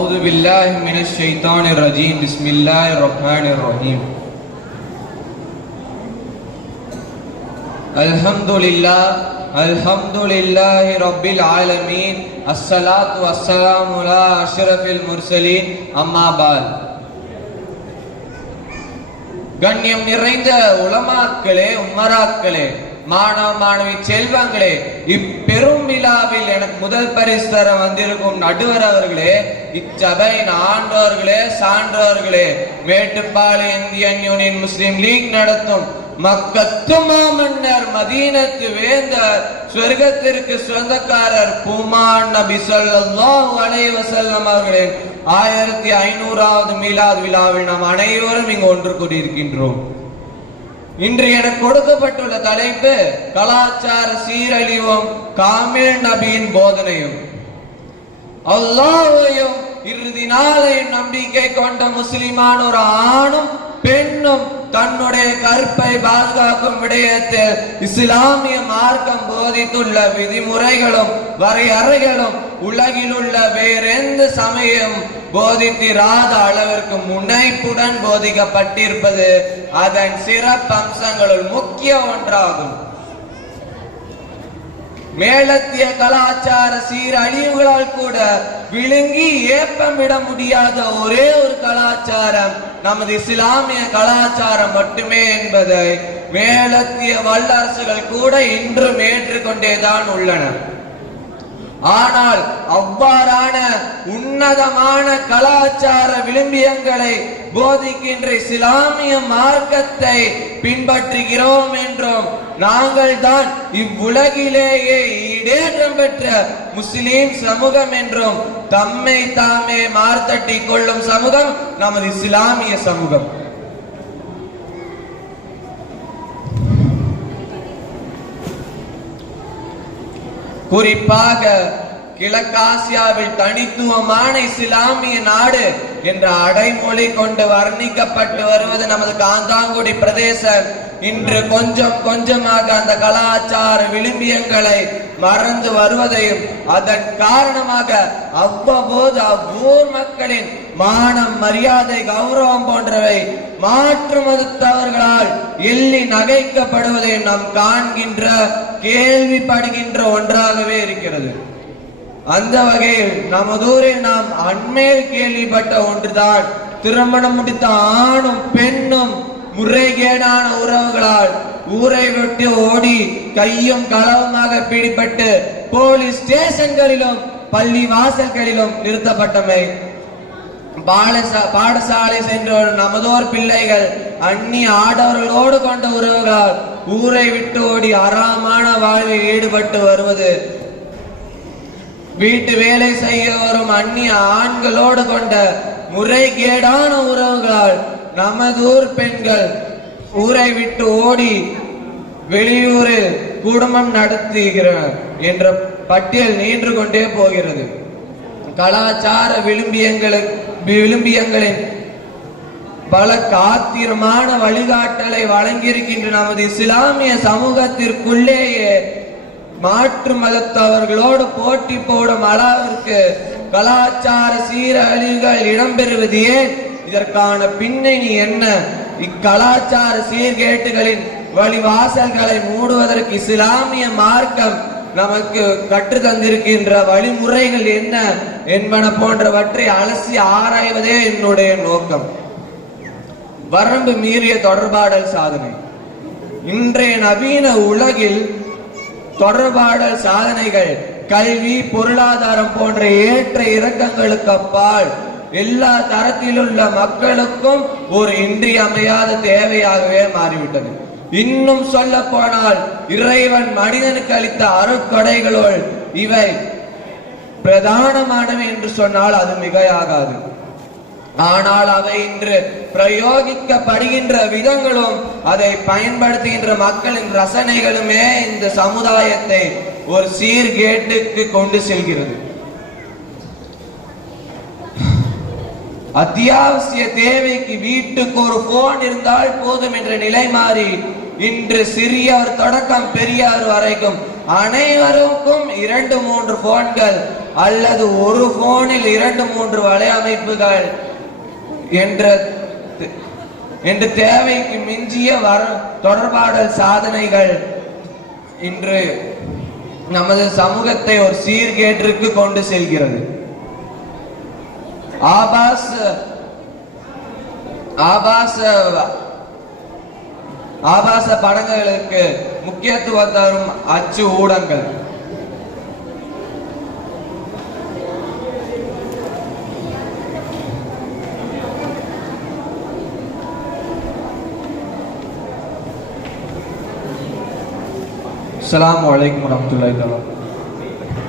أعوذ بالله من الشيطان الرجيم بسم الله الرحمن الرحيم الحمد لله رب العالمين الصلاة والسلام على أشرف المرسلين أما بعد கண்ணியம் நிறைந்த உலமாக்களே, உமராக்களே, மாணவ மாணவி செல்வங்களே, இப்பெரும் விழாவில் எனக்கு முதல் பரிசு தர வந்திருக்கும் நடுவர் அவர்களே, இச்சபையின் ஆண்டோர்களே, சான்றோர்களே, மேட்டுப்பாளைய இந்தியன் யூனியன் முஸ்லிம் லீக் நடத்தும் மக்கத்து மாமன்னர், மதீனத்து வேந்தர், சொர்க்கத்திற்கு சொந்தக்காரர் பூமான் நபி ஸல்லல்லாஹு அலைஹி வஸல்லம் அவர்களின் 1500வது மீலாத் விழாவில் நாம் அனைவரும் இங்கு ஒன்று கூடியிருக்கின்றோம். இன்று எனக்கு கொடுக்கப்பட்டுள்ள தலைப்பு கலாச்சார சீரழிவும் காமில் நபியின் போதனையும். அல்லாஹ்வையும் இறுதி நாளையும் நம்பிக்கை கொண்ட முஸ்லிமான ஒரு ஆணும் பெண்ணும் தன்னுடைய கற்பை பாதுகாக்கும் விடயத்தில் இஸ்லாமிய மார்க்கம் போதித்துள்ள விதிமுறைகளும் வரையறைகளும் உலகில் உள்ள வேறெந்த சமயம் போதித்திராத அளவிற்கு முனைப்புடன் போதிக்கப்பட்டிருப்பது அதன் சிறப்பு அம்சங்களுள் முக்கிய ஒன்றாகும். மேலத்திய கலாச்சார சீரழிவுகளால் கூட விழுங்கி ஏப்பமிட முடியாத ஒரே ஒரு கலாச்சாரம் நமது இஸ்லாமிய கலாச்சாரம் மட்டுமே என்பதை மேலத்திய வல்லரசுகள் கூட இன்றும் ஏற்றுக்கொண்டேதான் உள்ளன. ஆனால் அவ்வாறான உன்னதமான கலாச்சார விழுமியங்களை போதிக்கின்ற இஸ்லாமிய மார்க்கத்தை பின்பற்றுகிறோம் என்றும் நாங்கள் தான் இவ்வுலகிலேயே ஈடேற்றம் பெற்ற முஸ்லிம் சமூகம் என்றும் தம்மை தாமே மார்த்தட்டி கொள்ளும் சமூகம் நமது இஸ்லாமிய சமூகம். குறிப்பாக கிழக்காசியாவில் தனித்துவமான இஸ்லாமிய நாடு என்ற அடைமொழி கொண்டு வர்ணிக்கப்பட்டு வருவது நமது காந்தாங்குடி பிரதேசம் இன்று கொஞ்சம் கொஞ்சமாக அந்த கலாச்சார விழுமியங்களை மறந்து வருவதையும் அதன் காரணமாக அவ்வப்போது அவ்வூர் மக்களின் மானம், மரியாதை, கௌரவம் போன்றவை மாற்று மதத்தவர்களால் எள்ளி நகைக்கப்படுவதையும் நாம் காண்கின்ற, கேள்விப்படுகின்ற ஒன்றாகவே இருக்கிறது. அந்த வகையில் நமதூரில் நாம் அண்மையில் கேள்விப்பட்ட ஒன்றுதான் திருமணம் முடித்த ஆணும் பெண்ணும் முறைகேடான உறவுகளால் ஊரை விட்டு ஓடி கையும் களவுமாக பிடிபட்டு போலீஸ் ஸ்டேஷன்களிலும் பள்ளி வாசல்களிலும் நிறுத்தப்பட்டமை. பாடசாலை சென்ற நமதோர் பிள்ளைகள் அந்நிய ஆடவர்களோடு கொண்ட உறவுகளால் ஊரை விட்டு ஓடி அறாமான வாழ்வில் ஈடுபட்டு வருவது, வீட்டு வேலை செய்ய வரும் அந்நிய ஆண்களோடு கொண்ட முறைகேடான உறவுகளால் நமதூர் பெண்கள் ஊரை விட்டு ஓடி வெளியூரில் குடும்பம் நடத்துகிறார் என்ற பட்டியல் நீண்டு கொண்டே போகிறது. கலாச்சார விழுமியங்களின் பல காத்திரமான வழிகாட்டலை வழங்கியிருக்கின்ற நமது இஸ்லாமிய சமூகத்திற்குள்ளேயே மாற்று மதத்தவர்களோடு போட்டி போடும் அளவிற்கு கலாச்சார சீரழிவுகள் இடம்பெறுவது ஏன்? இதற்கான பின்னணி என்ன? இக்கலாச்சார சீர்கேட்டுகளின் வழிவாசல்களை மூடுவதற்கு இஸ்லாமிய மார்க்கம் நமக்கு கற்று தந்திருக்கின்ற வழிமுறைகள் என்ன என்பன போன்றவற்றை அலசி ஆராய்வதே என்னுடைய நோக்கம். வரம்பு மீறிய தொடர்பாடல் சாதனை. இன்றைய நவீன உலகில் தொடர்பாடல் சாதனைகள் கல்வி, பொருளாதாரம் போன்ற ஏற்ற இறக்கங்களுக்கு அப்பால் எல்லா தரத்திலுள்ள மக்களுக்கும் ஒரு இன்றியமையாத தேவையாகவே மாறிவிட்டது. இன்னும் சொல்ல போனால் இறைவன் மனிதனுக்கு அளித்த அருட்கொடைகளுள் இவை பிரதானமானவை என்று சொன்னால் அது மிகையாகாது. ஆனால் அவை இன்று பிரயோகிக்கப்படுகின்ற விதங்களும் அதை பயன்படுத்துகின்ற மக்களின் ரசனைகளுமே இந்த சமுதாயத்தை ஒரு சீர்கேட்டுக்கு கொண்டு செல்கிறது. அத்தியாவசிய தேவைக்கு வீட்டுக்கு ஒரு போன் இருந்தால் போதும் என்ற நிலை மாறி இன்று சிறியவர் தொடக்கம் பெரியவர் வரைக்கும் அனைவருக்கும் 2-3 போன்கள் அல்லது ஒரு போனில் 2-3 வலையமைப்புகள் என்று தேவைக்கு மிஞ்சிய தொடர்பாடல் சாதனைகள் இன்று நமது சமூகத்தை ஒரு சீர்கேட்டிற்கு கொண்டு செல்கிறது. ஆபாச படங்களுக்கு முக்கியத்துவம் தரும் அச்சு ஊடகங்கள் அஸ்ஸலாமு அலைக்கும் வரஹ்மத்துல்லாஹி தஆலா